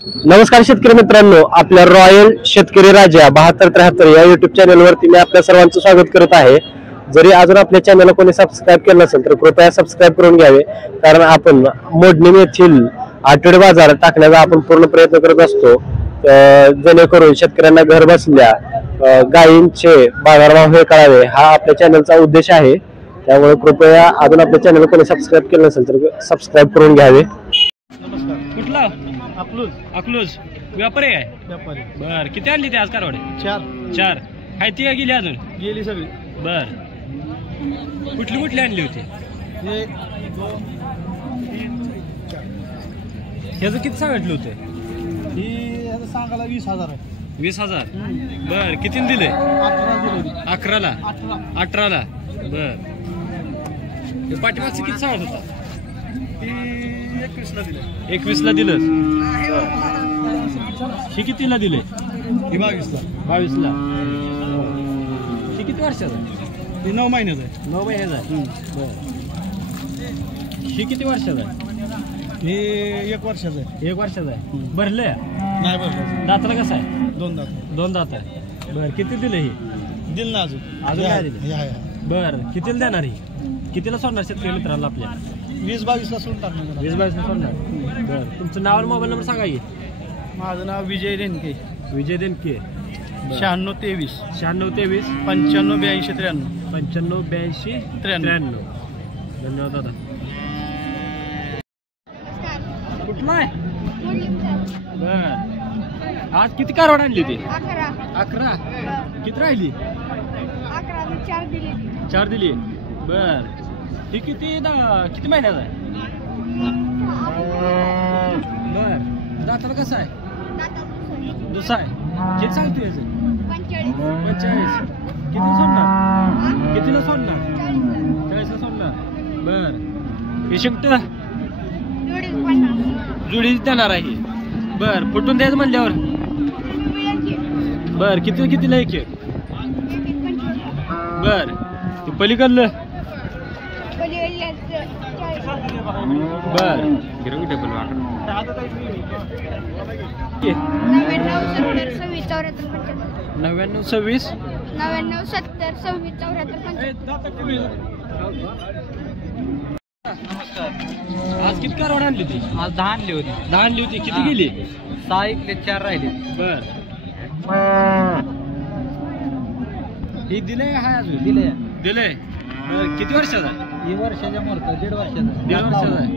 नमस्कार शेतकरी मित्रांनो, आपल्या रॉयल शेतकरी राजा 7273 या युट्यूब चॅनलवरती मी आपल्या सर्वांचं स्वागत करत आहे। जरी अजून आपल्या चॅनलला कोणी सबस्क्राईब केलं नसेल तर कृपया सबस्क्राईब करून घ्यावे, कारण आपण मोडणी येथील आठवडे बाजार टाकण्याचा आपण पूर्ण प्रयत्न करत असतो, जेणेकरून शेतकऱ्यांना घर बसल्या गायींचे बाजारभाव हे कळावे, हा आपल्या चॅनलचा उद्देश आहे। त्यामुळे कृपया अजून आपल्या चॅनलला कोणी सबस्क्राईब केलं नसेल तर सबस्क्राईब करून घ्यावे। कुठला अकलूज व्यापारी आहे? व्यापारी। बर, किती आणली ते आज कारवडे? चार आहे ती गेली अजून? गेली सगळी। बर, कुठली आणली होती? ह्याचं किती सांगितलं होतं? ही सांगायला 20,000 आहे। 20,000? बर, किती दिले? 11ला 18ला। बर, पाठीमागचं किती सांगत होता? 21ला दिलं। ही कितीला दिले? 22ला। ही किती वर्षाचा आहे? 9 महिन्याचा आहे। 9 महिन्याचा आहे। ही किती वर्षाचा आहे? हे 1 वर्षाचा आहे। 1 वर्षाचा आहे। भरले? नाही भरलं। दाताला कसं आहे? 2 दात। 2 दात आहे। बर, किती दिले? ही दिल ना अजून काय दिले? बर, कितीला देणार? ही कितीला सोडणार शेतकरी मित्रांना आपल्या? 20-22 ला सोडून टाकणार। 20-22 ला सोडणार। बर, तुमचं नाव आणि मोबाईल नंबर सांगा की? माझं नाव विजय देनके। विजय देनके। 9623 9523 9582 9582 93। धन्यवाद दादा। कुठला आहे? बर, आज किती कारवड आणली होती? 11। किती राहिली? 4 दिली। बर, ही किती महिन्याचा आहे? बर, दाताला कसं आहे? दुसरा आहे। किती सांगतो याचं? 45। कितीला सोडणार? 40ला सोडणार। बर, हे शिंगट जुडी देणार आहे? बर, फुटून द्यायचं म्हणल्यावर? बर, कितीला एक? बर, ते पलीकडलं? बर, 9926 आज किती कारवड आणली होती? आज 10 आणली होती। 10 आणली होती। किती गेली? 6 इकडे 4 राहिले। बर, ही दिले हाय अजून? दिले। किती वर्षाचा आहे? ही वर्षाच्या मूर्त 1.5 वर्षाचा। 1.5 वर्षाचा आहे।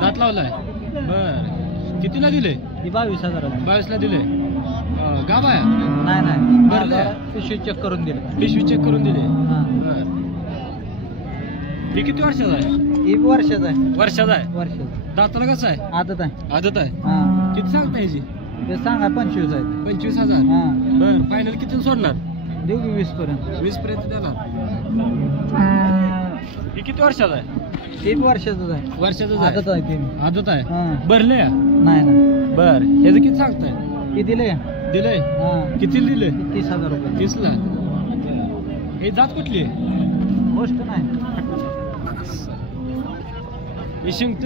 दात लावलाय। बर, कितीला दिले? ही 22,000। 22ला दिले। गाव आहे? नाही भरले? पिशवी चेक करून दिले। पिशवी चेक करून दिले। हा। बर, ही किती वर्षाचा आहे? ही वर्षाचा आहे। वर्षाचा आहे। वर्षाचा। दाताला कसं आहे? आदत आहे। आदत आहे। हा, किती सांगता ह्याची? ते सांगा 25 आहे। 25,000? हा, बर, फायनल किती सोडणार? देऊ की 20 पर्यंत। 20 पर्यंत देणार। ही किती वर्षाचा आहे? 1 वर्षाचाच आहे। वर्षाचाच आदत आहे। आहे ते। आदत आहे। हा, भरले? नाही बर, ह्याचं किती सांगताय? हे दिले। दिलंय? हा, किती दिले? 30,000 रुपये। 30ला। हे जात कुठली आहे? गोष्ट नाही, हे शिंगत?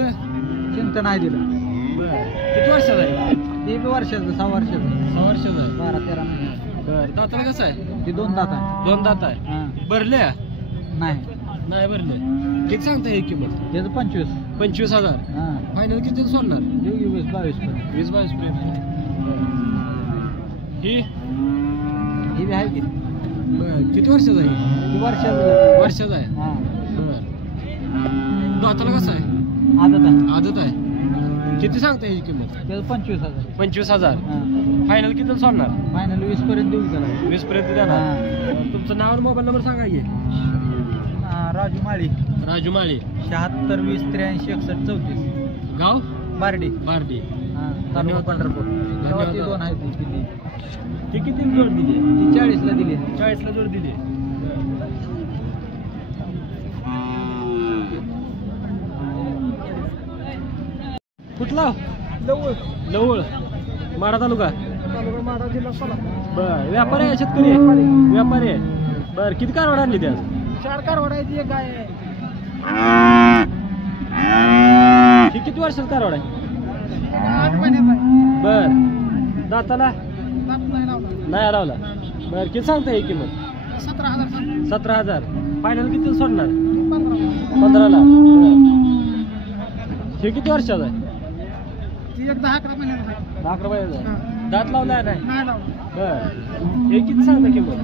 चिंता नाही दिलं। बर, किती वर्षाचा आहे? 1 वर्षाचं 6 वर्षाचं 6 वर्षाचा आहे। 12-13 महिने। बर, दाताला कसं आहे? ती 2 दात आहे। 2 दात आहे। हा, भरले? नाही भरले। किती सांगता ही किंमत? त्याचं 25। 25,000? हा, फायनल किती सोडणार? देऊ की 20-22 पर्यंत। 20-22 पर्यंत। ही बी आहे की? बर, किती वर्षाचा आहे? ती वर्षाचं। वर्षाचा आहे। हा, बर, दाताला कसं आहे? आदत आहे। आदत आहे। किती सांगता ही किंमत? त्याचं 25,000। 25,000? हा, फायनल किती सोडणार? फायनल 20 पर्यंत देऊ त्याला। 20 पर्यंत देणार। तुमचं नाव आणि मोबाईल नंबर सांगा की? राजू माळी। राजू माळी। 76 20 83 61 34। गाव? बारडी। धन्यवाद। तालुका पंढरपूर। धन्यवाद। 2 आहेत किती? ती किती जोड दिली? ती 40ला दिली। 40ला जोड दिली। कुठला? लवळ माडा तालुका? माडा जिल्हा सोलापूर। बर, व्यापारी आहे? शेतकरी? व्यापारी आहे। बर, किती कारवड आणली त्या? 4 कारवड आहे। ती एक आहे। ही किती वर्षाचा कारवड आहे? 8 महिन्याचा आहे. बर दाताला दात नाही लावला. नाही लावला. बर किती सांगता ही किंमत? 17,000 सांग. 17,000. फायनल किती सोडणार? 15,000. 15ला. हे किती वर्षाचा आहे? ती एक 10-11 महिन्याचा आहे. 11 महिन्याचा. हा. दात लावलाय नाही? नाही लावला. बर हे किती सांगता किंमत?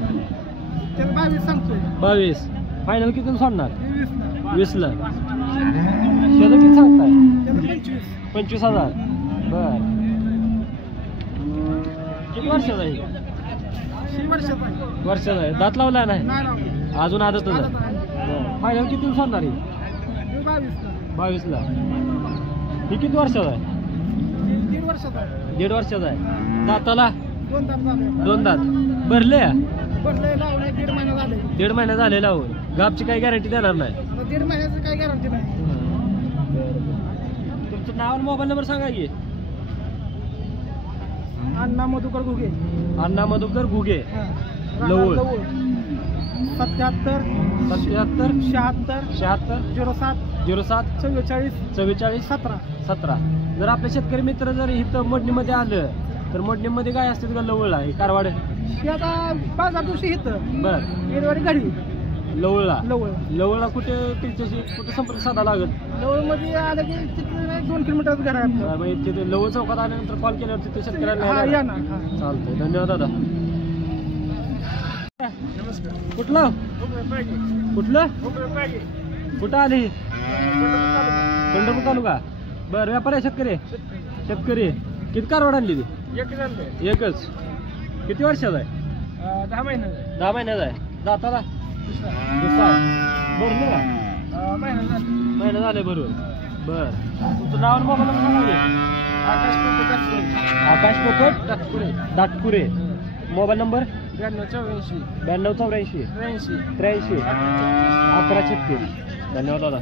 त्याला 22 सांगतोय. 22. फायनल किती सोडणार? 20 ला. 20ला. शेतं किती सांगताय? त्याला 25. 25,000. बर किती वर्षाचा आहे? 6 वर्षाचा आहे. वर्षाचा आहे. दात लावलाय नाही? नाही लावला. अजून आदतच आदत आहे. आहे. फायनल किती सोडणार ही? हे 22 ला. 22ला. ही किती वर्षाचा आहे? 3 वर्षाचा आहे. 1.5 वर्षाचा आहे. दाताला 2 दात झाले. 2 दात. भरले पडले लावले 1.5 महिना झाले. 1.5 महिना झाले लावून. गापची काही गॅरंटी देणार नाही? आता 1.5 महिन्याचं काही गॅरंटी नाही. तुमचं नाव आणि मोबाईल नंबर सांगा की. अण्णा मधुकर घुगे. अण्णा मधुकर घुगे. लवळ. लवळ. 77 77 76 76 07 07 44 44 17. 17. जर आपले शेतकरी मित्र जर इथं मडणीमध्ये आलं तर मडणीमध्ये काय असते का लवळला हे कारवाड? हे आता 5 दिवशी इथं बर येरवाडी घडी लवळला. लवळ. लवळला कुठे तुमच्याशी कुठे संपर्क साधा लागत? लवळ मध्ये आलं की तिथे 2 किलोमीटर घर आहे आपलं. म्हणजे तिथे लवळ चौकात आल्यानंतर कॉल केल्यावर तिथे शेतकऱ्यांना हा यायला या ना. हा. चालतंय. धन्यवाद दादा. कुठलं कुठलं कुठं आली? पंढरपूर तालुका. बर व्यापार आहे शेतकरी? शेतकरी. किती कारवाड आणली ती? एकच. किती वर्षाचा आहे? 10 महिने 10 महिन्याचा आहे. दाताला दुसरा भरलं का? महिना झाले भरून. बर तुमचं नाव आणि मोबाईल नंबर सांगा की. आकाश पोपट दाटपुरे. Mobile number 92 92 84 84 83 11 36. धन्यवाद दादा.